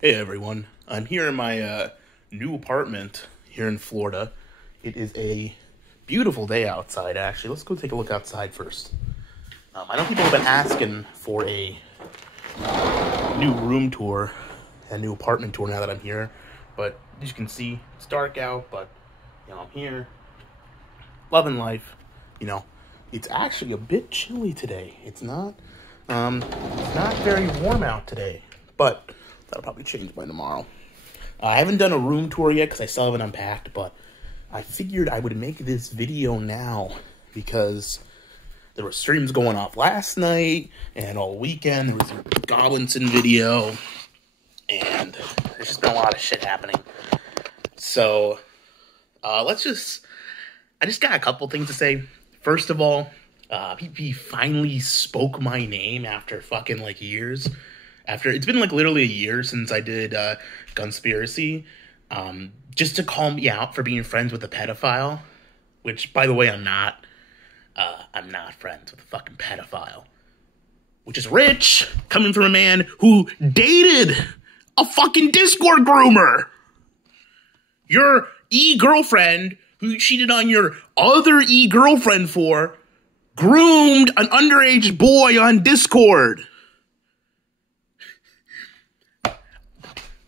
Hey everyone, I'm here in my new apartment here in Florida. It is a beautiful day outside, actually. Let's go take a look outside first. I know people have been asking for a new room tour, a new apartment tour now that I'm here. But as you can see, it's dark out, but I'm here, loving life. You know, it's actually a bit chilly today. It's not very warm out today, but that'll probably change by tomorrow. I haven't done a room tour yet because I still haven't unpacked, but I figured I would make this video now because there were streams going off last night and all weekend. There was a Goblinson video, and there's just been a lot of shit happening. So, I just got a couple things to say. First of all, PP finally spoke my name after fucking years. It's been literally a year since I did Gunspiracy, just to call me out for being friends with a pedophile, which, by the way, I'm not. I'm not friends with a fucking pedophile, which is rich, coming from a man who dated a fucking Discord groomer. Your e-girlfriend, who you cheated on your other e-girlfriend for, groomed an underage boy on Discord.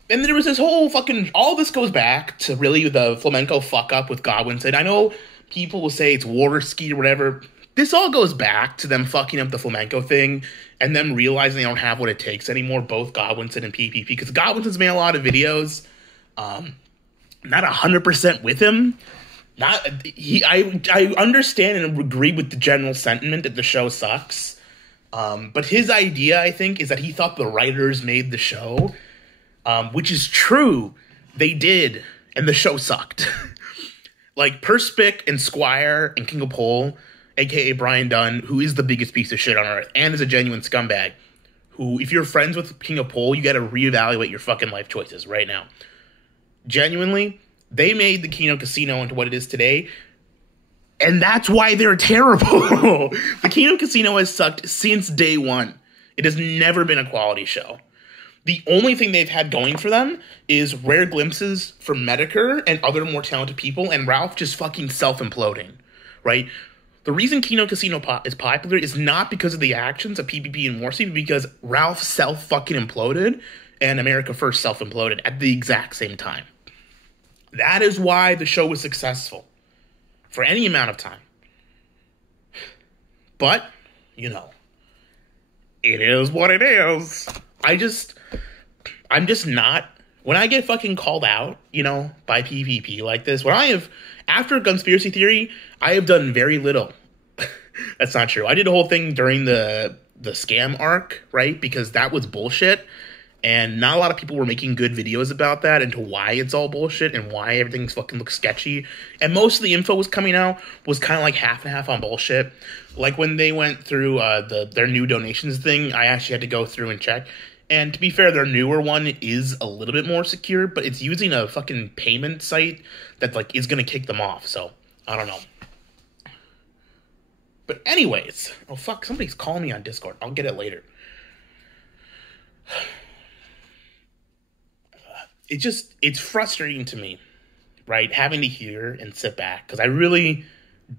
And there was this whole all this goes back to really the flamenco fuck up with Godwinson. I know people will say it's water ski or whatever. This all goes back to them fucking up the flamenco thing and them realizing they don't have what it takes anymore, both Godwinson and PPP. Because Godwinson's made a lot of videos, not 100% with him. I understand and agree with the general sentiment that the show sucks. But his idea, I think, is that he thought the writers made the show. Which is true, they did, and the show sucked. Perspic and Squire and King of Pole, aka Brian Dunn, who is the biggest piece of shit on earth, and is a genuine scumbag, who, if you're friends with King of Pole, you gotta reevaluate your fucking life choices right now. Genuinely, they made the Kino Casino into what it is today, and that's why they're terrible. The Kino Casino has sucked since day one. It has never been a quality show. The only thing they've had going for them is rare glimpses from Medicare and other more talented people, and Ralph just fucking self-imploding, right? The reason Kino Casino is popular is not because of the actions of PPP and Morrissey, but because Ralph self-fucking imploded and America First self-imploded at the exact same time. That is why the show was successful for any amount of time. But, it is what it is. I'm just not, when I get fucking called out, by PvP like this, after Gunspiracy Theory, I have done very little. That's not true. I did a whole thing during the scam arc, right? Because that was bullshit, and not a lot of people were making good videos about that and to why it's all bullshit and why everything's fucking looks sketchy. And most of the info was coming out was kind of half and half on bullshit. When they went through their new donations thing, I actually had to go through and check. And to be fair, their newer one is a little bit more secure, but it's using a fucking payment site that, is going to kick them off. So, I don't know. But anyways, oh fuck, somebody's calling me on Discord. I'll get it later. It's frustrating to me, right? Having to hear and sit back, because I really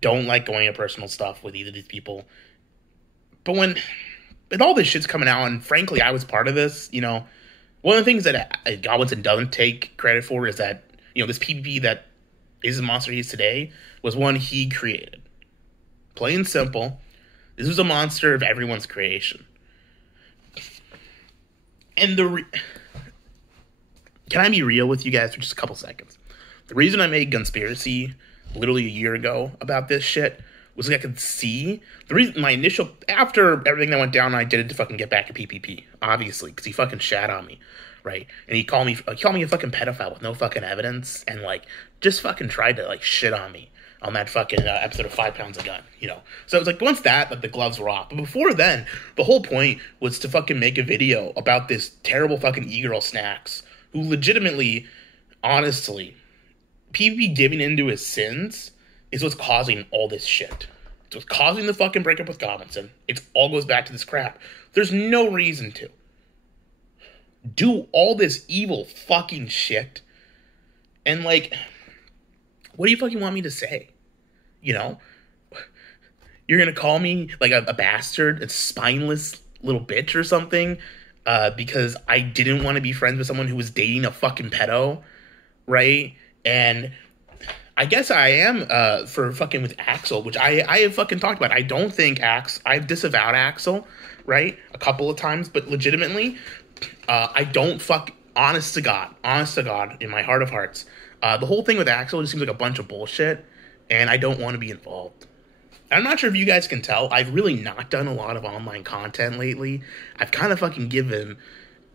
don't like going into personal stuff with either of these people. But when all this shit's coming out, and frankly, I was part of this, one of the things that Godwinson doesn't take credit for is that, this PvP that is the monster he is today was one he created. Plain and simple, this was a monster of everyone's creation. And can I be real with you guys for just a couple seconds? The reason I made Gunspiracy literally a year ago about this shit was I could see the reason after everything that went down, I did it to fucking get back at PPP, obviously, because he fucking shat on me, right? And he called me a fucking pedophile with no fucking evidence, and just fucking tried to shit on me on that fucking episode of 5 Pounds a Gun, So it was once that the gloves were off. But before then, the whole point was to fucking make a video about this terrible fucking e-girl Snacks, who legitimately, honestly, PvP giving into his sins is what's causing all this shit. It's what's causing the fucking breakup with Godwinson. It all goes back to this crap. There's no reason to. do all this evil fucking shit. And, like, what do you fucking want me to say? You know? You're gonna call me, like, a bastard, a spineless little bitch or something, because I didn't want to be friends with someone who was dating a fucking pedo, right? And I guess I am, for fucking with Axel, which I have fucking talked about. I don't think I've disavowed Axel, right? A couple of times, but legitimately, I don't honest to God, in my heart of hearts, the whole thing with Axel just seems like a bunch of bullshit, and I don't want to be involved. I'm not sure if you guys can tell, I've really not done a lot of online content lately. I've kind of fucking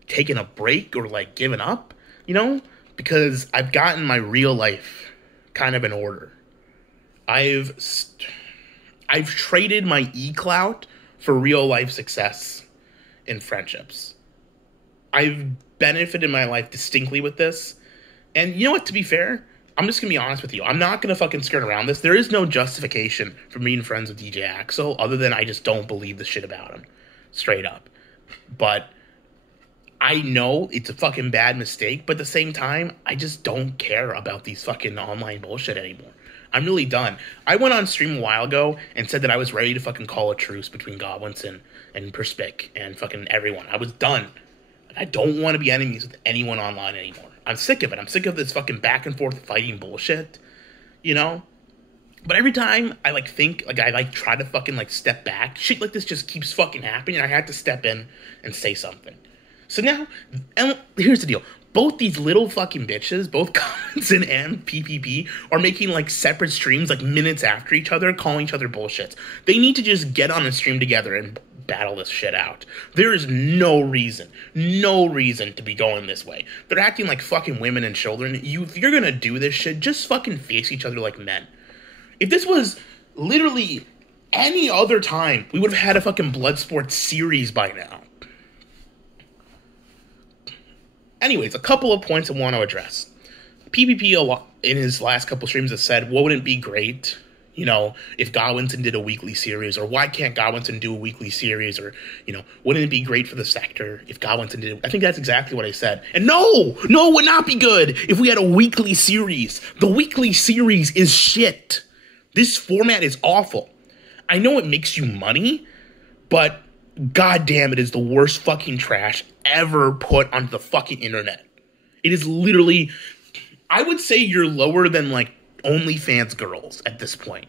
taken a break or, like, given up, you know? Because I've gotten my real life kind of in order. I've traded my e-clout for real life success in friendships. I've benefited my life distinctly with this. And you know what, to be fair, I'm just going to be honest with you. I'm not going to fucking skirt around this. There is no justification for being friends with DJ Axel other than I just don't believe the shit about him. Straight up. But I know it's a fucking bad mistake, but at the same time, I just don't care about these fucking online bullshit anymore. I'm really done. I went on stream a while ago and said that I was ready to fucking call a truce between Godwinson and Perspic and fucking everyone. I was done. I don't want to be enemies with anyone online anymore. I'm sick of it. I'm sick of this fucking back and forth fighting bullshit, you know? But every time I, like, think, like, I, like, try to fucking, like, step back, shit like this just keeps fucking happening, and I have to step in and say something. So now, and here's the deal. Both these little fucking bitches, both Godwinson and PPP, are making, like, separate streams, like, minutes after each other, calling each other bullshits. They need to just get on a stream together and battle this shit out. There is no reason to be going this way. They're acting like fucking women and children. If you're gonna do this shit, just fucking face each other like men. If this was literally any other time, we would have had a fucking Bloodsport series by now. Anyways, a couple of points I want to address. PPP in his last couple streams has said, wouldn't it be great, you know, if Godwinson did a weekly series, or why can't Godwinson do a weekly series, or, you know, wouldn't it be great for the sector if Godwinson did it? I think that's exactly what I said. And no, it would not be good if we had a weekly series. The weekly series is shit. This format is awful. I know it makes you money, but goddamn, it is the worst fucking trash ever put onto the fucking internet. It is literally, I would say you're lower than, like, OnlyFans girls at this point.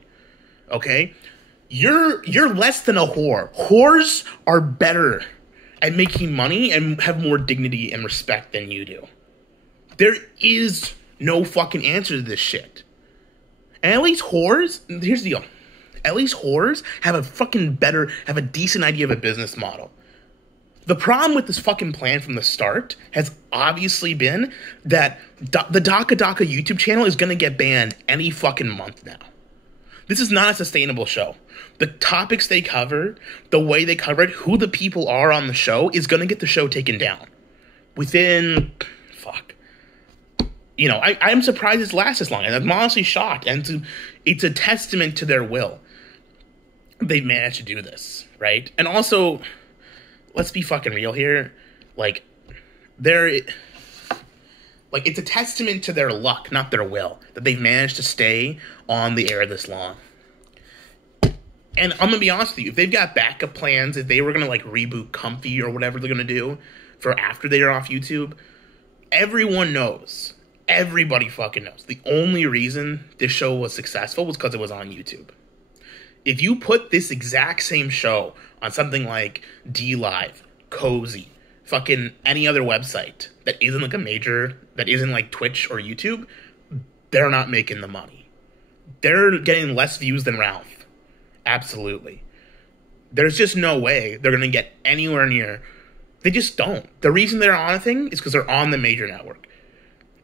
Okay? You're less than a whore. Whores are better at making money and have more dignity and respect than you do. There is no fucking answer to this shit. And at least whores, here's the deal. At least whores have a decent idea of a business model. The problem with this fucking plan from the start has obviously been that the Daka Daka YouTube channel is going to get banned any fucking month now. This is not a sustainable show. The topics they cover, the way they cover it, who the people are on the show is going to get the show taken down. Within, you know, I'm surprised it's lasted this long, and I'm honestly shocked, and it's a testament to their will. They've managed to do this, right? And also, let's be fucking real here. Like, it's a testament to their luck, not their will, that they've managed to stay on the air this long. And I'm gonna be honest with you, if they've got backup plans, if they were gonna, like, reboot Comfy or whatever they're gonna do for after they are off YouTube, everyone knows. Everybody fucking knows. The only reason this show was successful was because it was on YouTube. If you put this exact same show on something like DLive, Cozy, fucking any other website that isn't like a major, that isn't like Twitch or YouTube, they're not making the money. They're getting less views than Ralph. Absolutely. There's just no way they're going to get anywhere near. They just don't. The reason they're on a thing is because they're on the major network.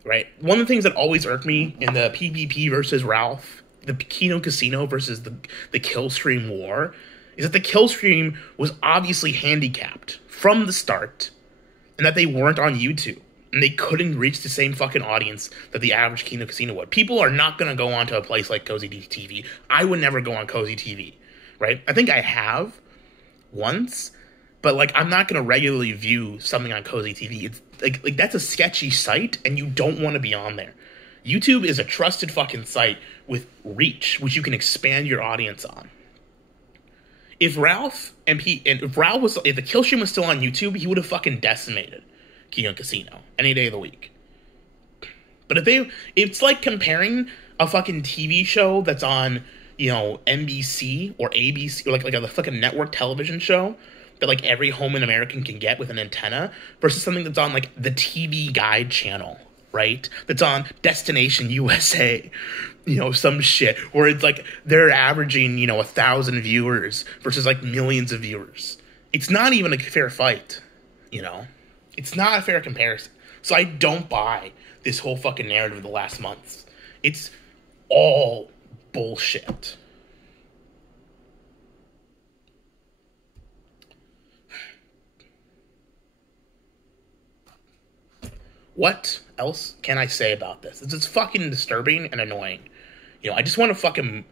Right? One of the things that always irked me in the PvP versus Ralph, the Kino Casino versus the Killstream war, is that the Killstream was obviously handicapped from the start, and that they weren't on YouTube, and they couldn't reach the same fucking audience that the average Kino Casino would. People are not going to go onto a place like Cozy TV. I would never go on Cozy TV, right? I think I have once, But, like, I'm not going to regularly view something on Cozy TV. It's, like that's a sketchy site, and you don't want to be on there. YouTube is a trusted fucking site with reach, which you can expand your audience on. If if the kill stream was still on YouTube, he would have fucking decimated Kino Casino any day of the week. But it's like comparing a fucking TV show that's on, you know, NBC or ABC, or like a fucking network television show that like every home in America can get with an antenna, versus something that's on like the TV Guide channel, right? That's on Destination USA, you know, some shit where it's like they're averaging, you know, 1,000 viewers versus like millions of viewers. It's not even a fair fight, you know? It's not a fair comparison. So I don't buy this whole fucking narrative of the last months. It's all bullshit. What else can I say about this? It's just fucking disturbing and annoying. You know, I just want to fucking...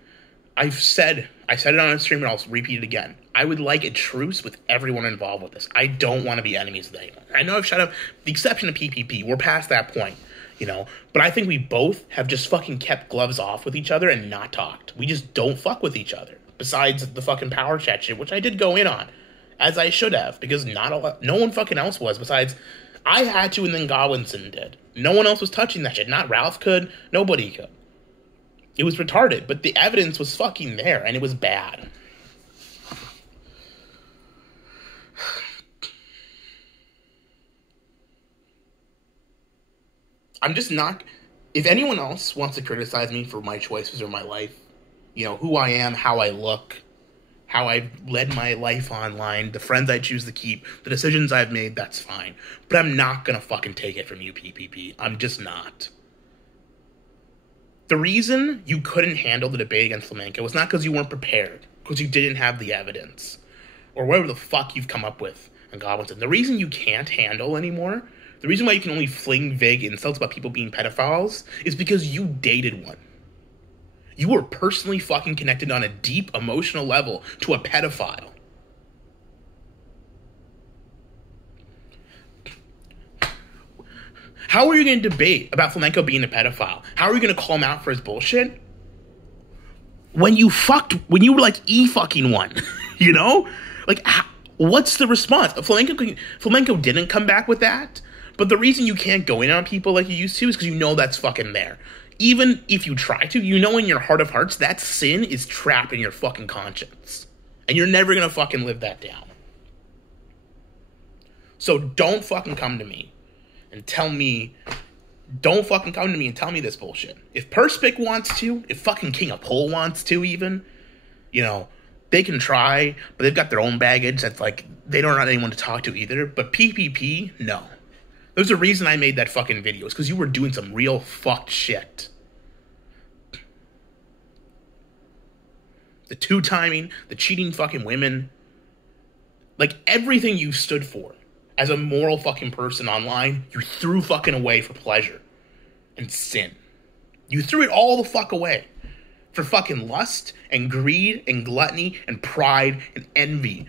I said it on a stream and I'll repeat it again. I would like a truce with everyone involved with this. I don't want to be enemies with anyone. I know I've shut up the exception of PPP. We're past that point, you know. But I think we both have just fucking kept gloves off with each other and not talked. We just don't fuck with each other. Besides the fucking power chat shit, which I did go in on, as I should have, because no one fucking else was. Besides, I had to, and then Godwinson did. No one else was touching that shit. Not Ralph could. Nobody could. It was retarded, but the evidence was fucking there, and it was bad. I'm just not... If anyone else wants to criticize me for my choices or my life, you know, who I am, how I look, how I've led my life online, the friends I choose to keep, the decisions I've made, that's fine. But I'm not gonna fucking take it from you, PPP. I'm just not. The reason you couldn't handle the debate against Flamenco was not because you weren't prepared, because you didn't have the evidence, or whatever the fuck you've come up with on Godwinson. The reason you can't handle anymore, the reason why you can only fling vague insults about people being pedophiles, is because you dated one. You were personally fucking connected on a deep emotional level to a pedophile. How are you going to debate about Flamenco being a pedophile? How are you going to call him out for his bullshit? When you were like e-fucking one, you know? Like, what's the response? Flamenco didn't come back with that, but the reason you can't go in on people like you used to is because you know that's fucking there. Even if you try to, you know in your heart of hearts that sin is trapped in your fucking conscience. And you're never going to fucking live that down. So don't fucking come to me and tell me, this bullshit. If Perspic wants to, if fucking King of Pole wants to even, you know, they can try, but they've got their own baggage that's like, they don't have anyone to talk to either. But PPP, no. There's a reason I made that fucking video. It's because you were doing some real fucked shit. The two-timing, the cheating fucking women. Like, everything you stood for as a moral fucking person online, you threw fucking away for pleasure and sin. You threw it all the fuck away for fucking lust and greed and gluttony and pride and envy.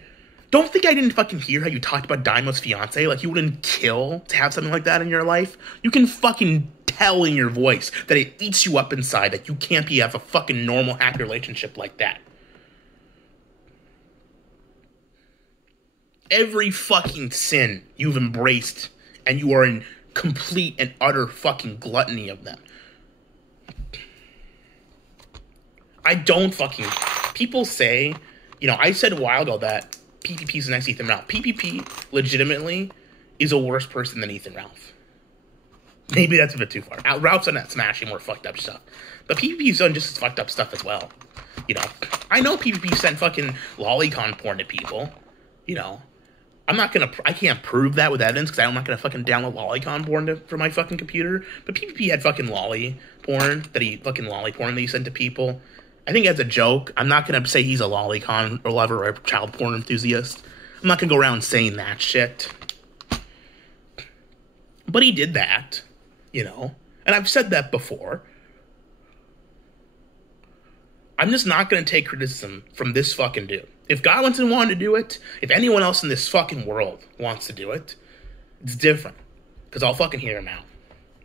Don't think I didn't fucking hear how you talked about Daimo's fiance like you wouldn't kill to have something like that in your life. You can fucking tell in your voice that it eats you up inside, that you can't have a fucking normal happy relationship like that. Every fucking sin you've embraced, and you are in complete and utter fucking gluttony of them. I don't fucking... People say... You know, I said a while ago that PPP is the next Ethan Ralph. PPP, legitimately, is a worse person than Ethan Ralph. Maybe that's a bit too far. Ralph's done that smashing more fucked up stuff. But PPP's done just as fucked up stuff as well. You know, I know PPP sent fucking lolicon porn to people. You know, I can't prove that with evidence because I'm not gonna fucking download lolicon porn for my fucking computer. But PPP had fucking lolly porn that he sent to people. I think as a joke, I'm not gonna say he's a lolicon or lover or a child porn enthusiast. I'm not gonna go around saying that shit. But he did that, you know, and I've said that before. I'm just not gonna take criticism from this fucking dude. If God wants to want to do it, if anyone else in this fucking world wants to do it, it's different. Because I'll fucking hear him out.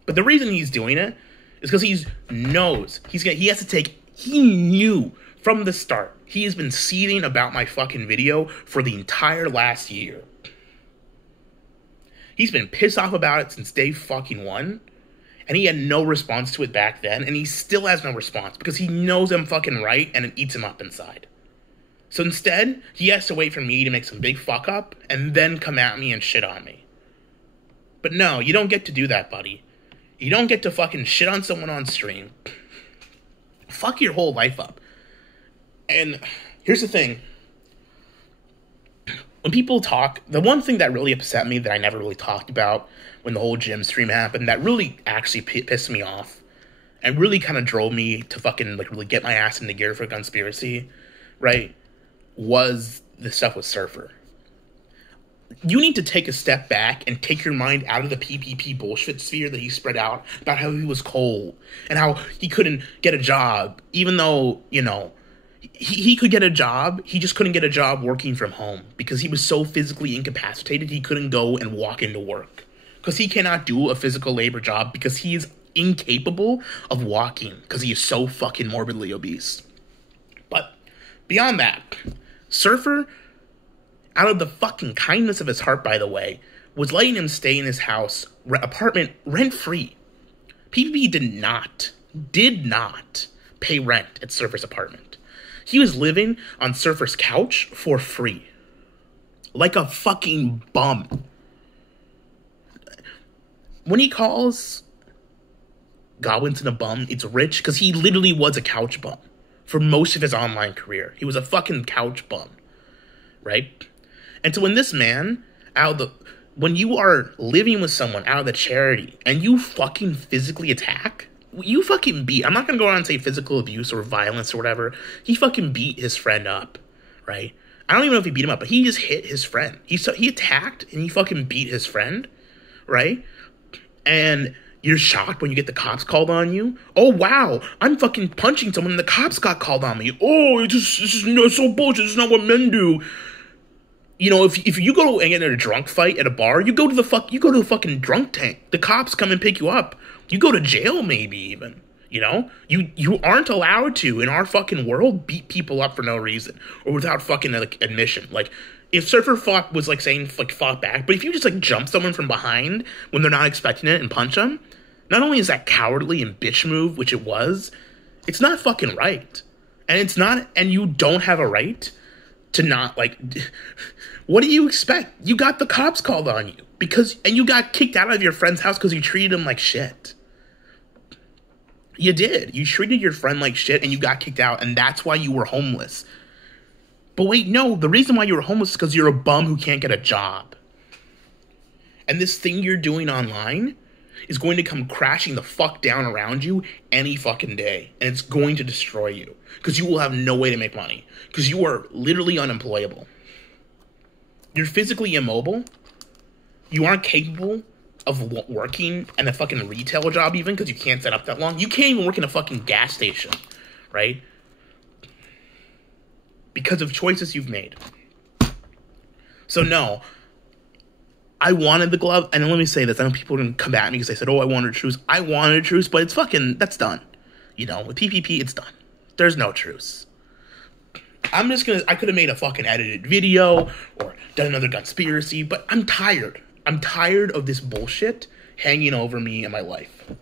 But the reason he's doing it is because he knew from the start. He has been seething about my fucking video for the entire last year. He's been pissed off about it since day fucking one. And he had no response to it back then. And he still has no response because he knows I'm fucking right and it eats him up inside. So instead, he has to wait for me to make some big fuck up and then come at me and shit on me. But no, you don't get to do that, buddy. You don't get to fucking shit on someone on stream. Fuck your whole life up. And here's the thing. When people talk, the one thing that really upset me that I never really talked about when the whole gym stream happened, that really actually pissed me off and really kind of drove me to fucking like really get my ass into gear for conspiracy, right, was the stuff with Surfer. You need to take a step back and take your mind out of the PPP bullshit sphere that he spread out about how he was cold and how he couldn't get a job, even though, you know, he could get a job. He just couldn't get a job working from home because he was so physically incapacitated he couldn't go and walk into work. Because he cannot do a physical labor job because he is incapable of walking because he is so fucking morbidly obese. But beyond that, Surfer, out of the fucking kindness of his heart, by the way, was letting him stay in his house, apartment, rent-free. PPP did not pay rent at Surfer's apartment. He was living on Surfer's couch for free. Like a fucking bum. When he calls Godwinson a bum, it's rich because he literally was a couch bum for most of his online career. He was a fucking couch bum. Right? And so when this man, when you are living with someone out of the charity and you fucking physically attack, you fucking beat, I'm not going to go around and say physical abuse or violence or whatever. He fucking beat his friend up, right? I don't even know if he beat him up, but he just hit his friend. He attacked and he fucking beat his friend, right? And you're shocked when you get the cops called on you. Oh, wow, I'm fucking punching someone and the cops got called on me. Oh, it's so bullshit. It's not what men do. You know, if you go and get in a drunk fight at a bar, you go to the fucking drunk tank. The cops come and pick you up. You go to jail, maybe even. You know, you aren't allowed to in our fucking world beat people up for no reason or without fucking like admission. Like if Surfer fought back, but if you just like jump someone from behind when they're not expecting it and punch them, not only is that cowardly and bitch move, which it was, it's not fucking right, and you don't have a right to not like. What do you expect? You got the cops called on you and you got kicked out of your friend's house because you treated him like shit. You did. You treated your friend like shit and you got kicked out, and that's why you were homeless. But wait, no, the reason why you were homeless is because you're a bum who can't get a job. And this thing you're doing online is going to come crashing the fuck down around you any fucking day. And it's going to destroy you because you will have no way to make money because you are literally unemployable. You're physically immobile. You aren't capable of working in a fucking retail job even because you can't set up that long. You can't even work in a fucking gas station, right? Because of choices you've made. So no, I wanted the glove, and let me say this, I know people are going to come at me because they said, oh, I wanted a truce. I wanted a truce, but it's fucking, that's done. You know, with PPP, it's done. There's no truce. I could have made a fucking edited video or done another conspiracy, but I'm tired. I'm tired of this bullshit hanging over me and my life.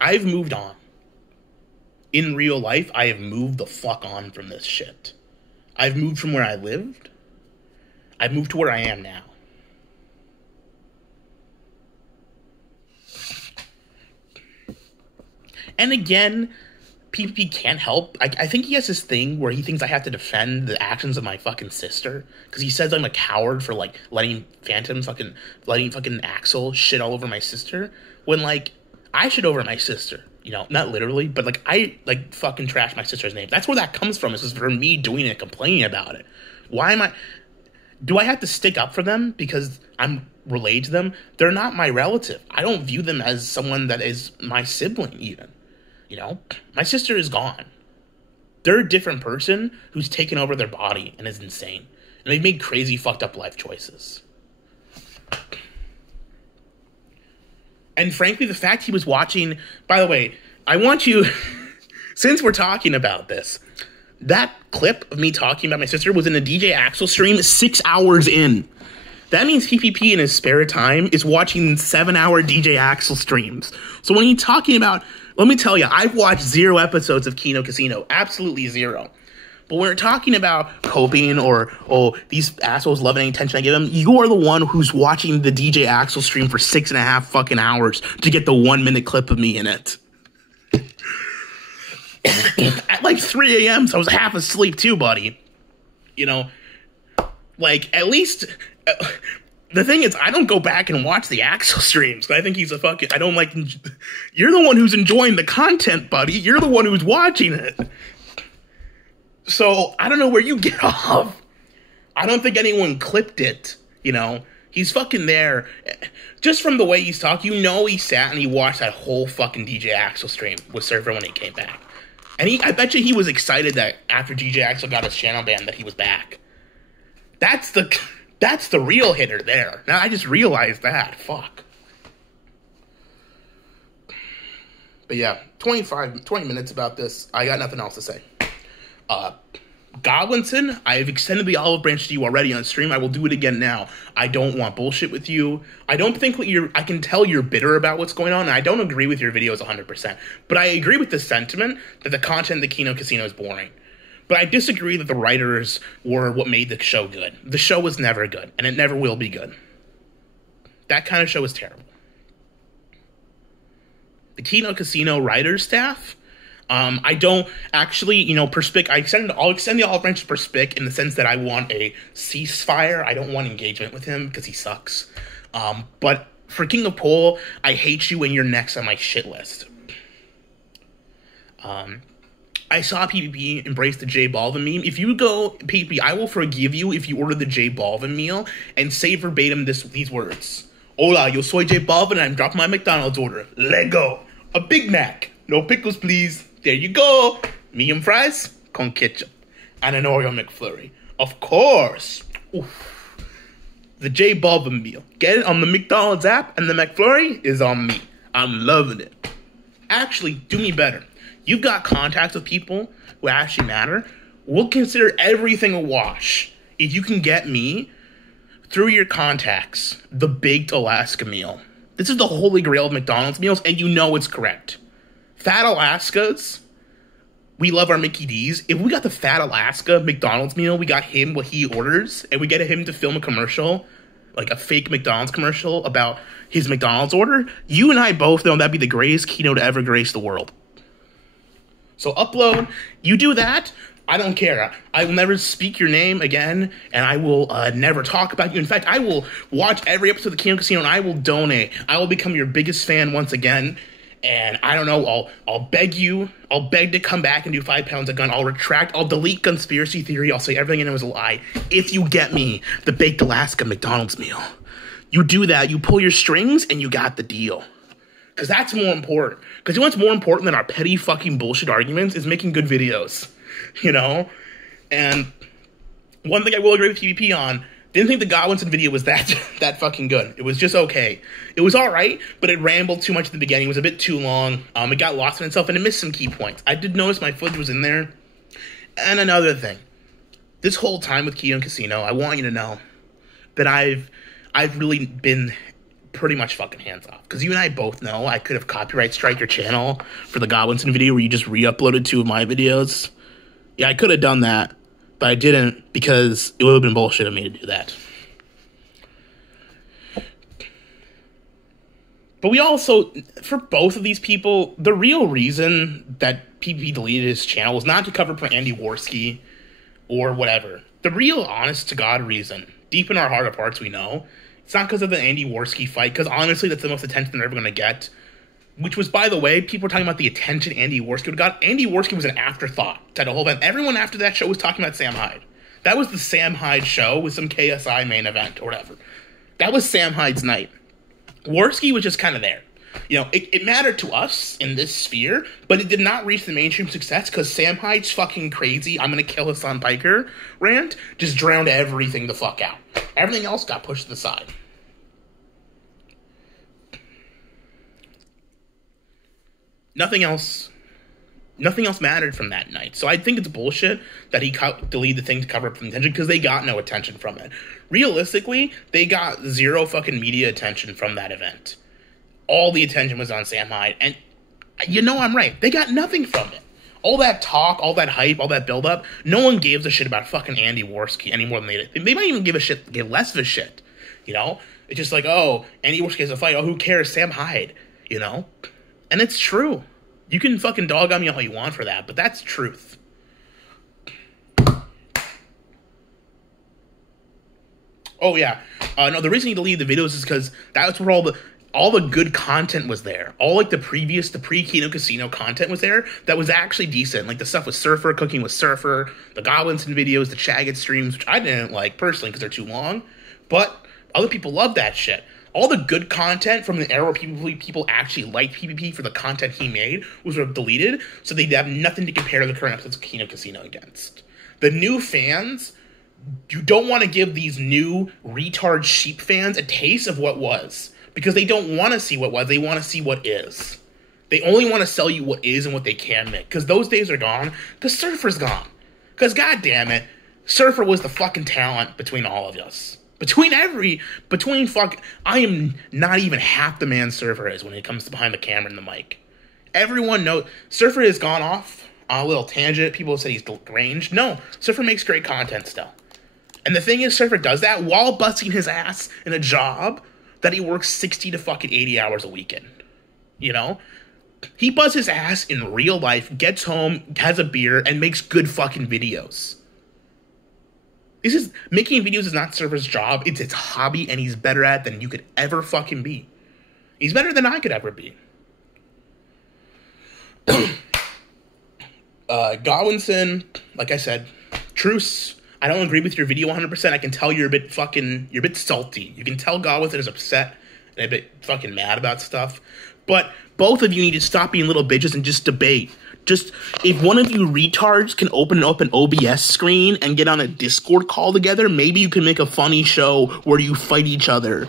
I've moved on. In real life, I have moved the fuck on from this shit. I've moved from where I lived. I've moved to where I am now. And again, PPP can't help. I think he has this thing where he thinks I have to defend the actions of my fucking sister. Because he says I'm a coward for, like, letting fucking Axel shit all over my sister. When, like, I shit over my sister. You know, not literally, but, like, I, like, fucking trash my sister's name. That's where that comes from. It's just for me doing it, complaining about it. Do I have to stick up for them because I'm relate to them, they're not my relative. I don't view them as someone that is my sibling, even. You know? My sister is gone. They're a different person who's taken over their body and is insane. And they've made crazy, fucked up life choices. And frankly, the fact he was watching... By the way, I want you... Since we're talking about this, that clip of me talking about my sister was in a DJ Axel stream 6 hours in. That means PPP in his spare time is watching 7-hour DJ Axel streams. So when he's talking about... Let me tell you, I've watched 0 episodes of Kino Casino. Absolutely 0. But when we're talking about coping or, oh, these assholes love any attention I give them, you are the one who's watching the DJ Axel stream for 6.5 fucking hours to get the 1-minute clip of me in it. At like 3 a.m., so I was half asleep too, buddy. You know, like, at least... the thing is, I don't go back and watch the Axel streams. I think he's a fucking... I don't like... You're the one who's enjoying the content, buddy. You're the one who's watching it. So, I don't know where you get off. I don't think anyone clipped it, you know? He's fucking there. Just from the way he's talking, you know he sat and he watched that whole fucking DJ Axel stream with Surfer when he came back. And I bet you he was excited that after DJ Axel got his channel banned that he was back. That's the real hitter there. Now, I just realized that. Fuck. But yeah, 20 minutes about this. I got nothing else to say. Godwinson, I have extended the olive branch to you already on stream. I will do it again now. I don't want bullshit with you. I don't think I can tell you're bitter about what's going on, and I don't agree with your videos 100%. But I agree with the sentiment that the content of the Kino Casino is boring. But I disagree that the writers were what made the show good. The show was never good, and it never will be good. That kind of show is terrible. The Kino Casino writers staff... I don't actually, you know, I'll extend the olive branch to Perspic in the sense that I want a ceasefire. I don't want engagement with him because he sucks. But for King of Pole, I hate you and you're next on my shit list. I saw PPP embrace the J Balvin meme. If you go, PPP, I will forgive you if you order the J Balvin meal and say verbatim these words. Hola, yo soy J Balvin and I'm dropping my McDonald's order. Lego. A Big Mac. No pickles, please. There you go. Medium fries con ketchup. And an Oreo McFlurry. Of course. Oof. The J Balvin meal. Get it on the McDonald's app and the McFlurry is on me. I'm loving it. Actually, do me better. You've got contacts with people who actually matter. We'll consider everything a wash if you can get me, through your contacts, the baked Alaska meal. This is the holy grail of McDonald's meals, and you know it's correct. Fat Alaskas, we love our Mickey D's. If we got the Fat Alaska McDonald's meal, we got him what he orders, and we get him to film a commercial, like a fake McDonald's commercial about his McDonald's order, you and I both know that'd be the greatest Kino to ever grace the world. So upload, you do that, I don't care. I will never speak your name again, and I will never talk about you. In fact, I will watch every episode of the Kino Casino, and I will donate. I will become your biggest fan once again. And I don't know, I'll beg you, I'll beg to come back and do 5 pounds a gun, I'll retract, I'll delete conspiracy theory, I'll say everything in it was a lie, if you get me the baked Alaska McDonald's meal. You do that, you pull your strings, and you got the deal. Because that's more important. Because you know what's more important than our petty fucking bullshit arguments is making good videos, you know? And one thing I will agree with PvP on, didn't think the Godwinson video was that fucking good. It was just okay. It was alright, but it rambled too much at the beginning. It was a bit too long. It got lost in itself, and it missed some key points. I did notice my footage was in there. And another thing. This whole time with Kino Casino, I want you to know that I've really been pretty much fucking hands off. Because you and I both know I could have copyright strike your channel for the Godwinson video where you just re-uploaded 2 of my videos. Yeah, I could have done that. But I didn't because it would have been bullshit of me to do that. But we also, for both of these people, the real reason that PPP deleted his channel was not to cover for Andy Worski or whatever. The real honest-to-God reason, deep in our heart of hearts we know, it's not because of the Andy Worski fight, because honestly that's the most attention they're ever going to get. Which was, by the way, people were talking about the attention Andy Worski would have got. Andy Worski was an afterthought to the whole event. Everyone after that show was talking about Sam Hyde. That was the Sam Hyde show with some KSI main event or whatever. That was Sam Hyde's night. Worski was just kind of there. You know, it mattered to us in this sphere, but it did not reach the mainstream success because Sam Hyde's fucking crazy, I'm gonna kill Hassan Piker rant just drowned everything the fuck out. Everything else got pushed to the side. Nothing else mattered from that night. So I think it's bullshit that he deleted the thing to cover up the attention because they got no attention from it. Realistically, they got zero fucking media attention from that event. All the attention was on Sam Hyde, and you know I'm right. They got nothing from it. All that talk, all that hype, all that build-up, no one gives a shit about fucking Andy Worski any more than they did. They might even give less of a shit, you know? It's just like, oh, Andy Worski has a fight. Oh, who cares? Sam Hyde, you know? And it's true. You can fucking dog on me all you want for that, but that's truth. Oh, yeah. No, the reason he deleted the videos is because that's where all the good content was there. All, like, the pre-Kino Casino content was there that was actually decent. Like, the stuff with Surfer, cooking with Surfer, the Goblinson videos, the Shagged streams, which I didn't like, personally, because they're too long. But other people loved that shit. All the good content from the era where people actually liked PvP for the content he made was deleted, so they'd have nothing to compare the current episodes of Kino Casino against. The new fans, you don't want to give these new retard sheep fans a taste of what was. Because they don't want to see what was, they want to see what is. They only want to sell you what is and what they can make. Because those days are gone. Because Surfer's gone. Because goddamn it, Surfer was the fucking talent between all of us. I am not even half the man Surfer is when it comes to behind the camera and the mic. Everyone knows, Surfer has gone off on a little tangent. People say he's deranged. No, Surfer makes great content still. And the thing is, Surfer does that while busting his ass in a job that he works 60 to fucking 80 hours a weekend. You know? He busts his ass in real life, gets home, has a beer, and makes good fucking videos. Making videos is not Surfer's job, it's his hobby, and he's better at it than you could ever fucking be. He's better than I could ever be. Godwinson, like I said, truce. I don't agree with your video 100%. I can tell you're a bit salty. You can tell Godwinson is upset and a bit fucking mad about stuff. But both of you need to stop being little bitches and just debate. Just, if one of you retards can open up an OBS screen and get on a Discord call together, maybe you can make a funny show where you fight each other.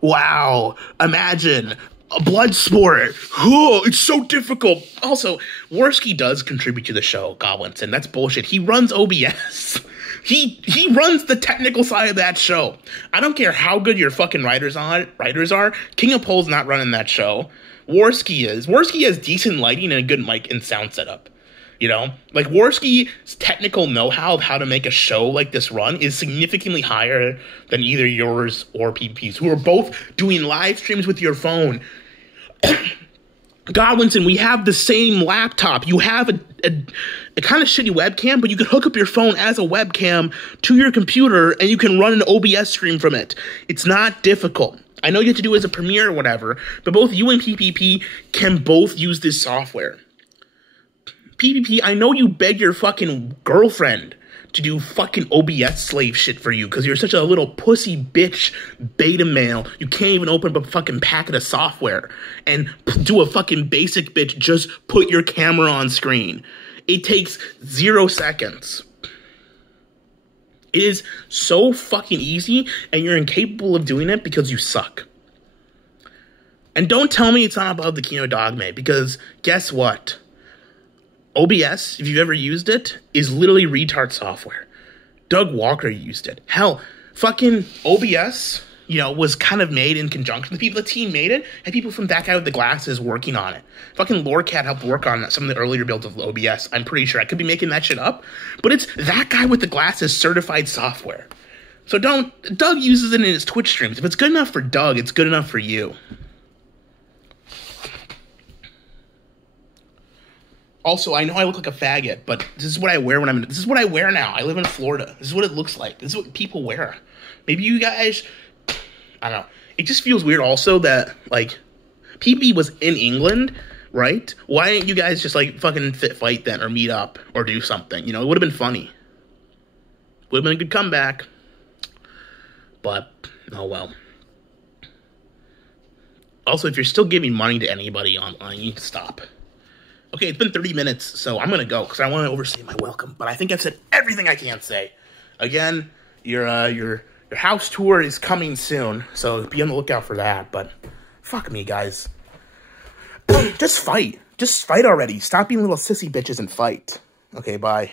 Wow. Imagine a blood sport. Oh, it's so difficult. Also, Worski does contribute to the show, Godwinson. That's bullshit. He runs OBS. He runs the technical side of that show. I don't care how good your fucking writers are. King of Pole's not running that show. Worski is. Worski has decent lighting and a good mic and sound setup. You know? Like, Worski's technical know-how of how to make a show like this run is significantly higher than either yours or PvP's, who are both doing live streams with your phone. Godwinson, we have the same laptop. You have a kind of shitty webcam, but you can hook up your phone as a webcam to your computer, and you can run an OBS stream from it. It's not difficult. I know you have to do it as a Premiere or whatever, but both you and PPP can both use this software. PPP, I know you beg your fucking girlfriend to do fucking OBS slave shit for you because you're such a little pussy bitch beta male. You can't even open up a fucking packet of software and do a fucking basic bitch, just put your camera on screen. It takes 0 seconds. It is so fucking easy, and you're incapable of doing it because you suck. And don't tell me it's not above the Kino Dogme, because guess what? OBS, if you've ever used it, is literally retard software. Doug Walker used it. Hell, fucking OBS, you know, was kind of made in conjunction. The team made it, had people from That Guy with the Glasses working on it. Fucking Lorecat helped work on some of the earlier builds of OBS. I'm pretty sure. I could be making that shit up. But it's That Guy with the Glasses certified software. So Doug uses it in his Twitch streams. If it's good enough for Doug, it's good enough for you. Also, I know I look like a faggot, but this is what I wear this is what I wear now. I live in Florida. This is what it looks like. This is what people wear. Maybe you guys, I don't know. It just feels weird also that, like, PB was in England, right? Why didn't you guys just, like, fucking fight then or meet up or do something? You know, it would have been funny. Would have been a good comeback. But, Oh, well. Also, if you're still giving money to anybody online, you need to stop. Okay, it's been 30 minutes, so I'm going to go because I want to overstay my welcome. But I think I've said everything I can say. Again, your house tour is coming soon, so be on the lookout for that. But fuck me, guys. Just fight. Just fight already. Stop being little sissy bitches and fight. Okay, bye.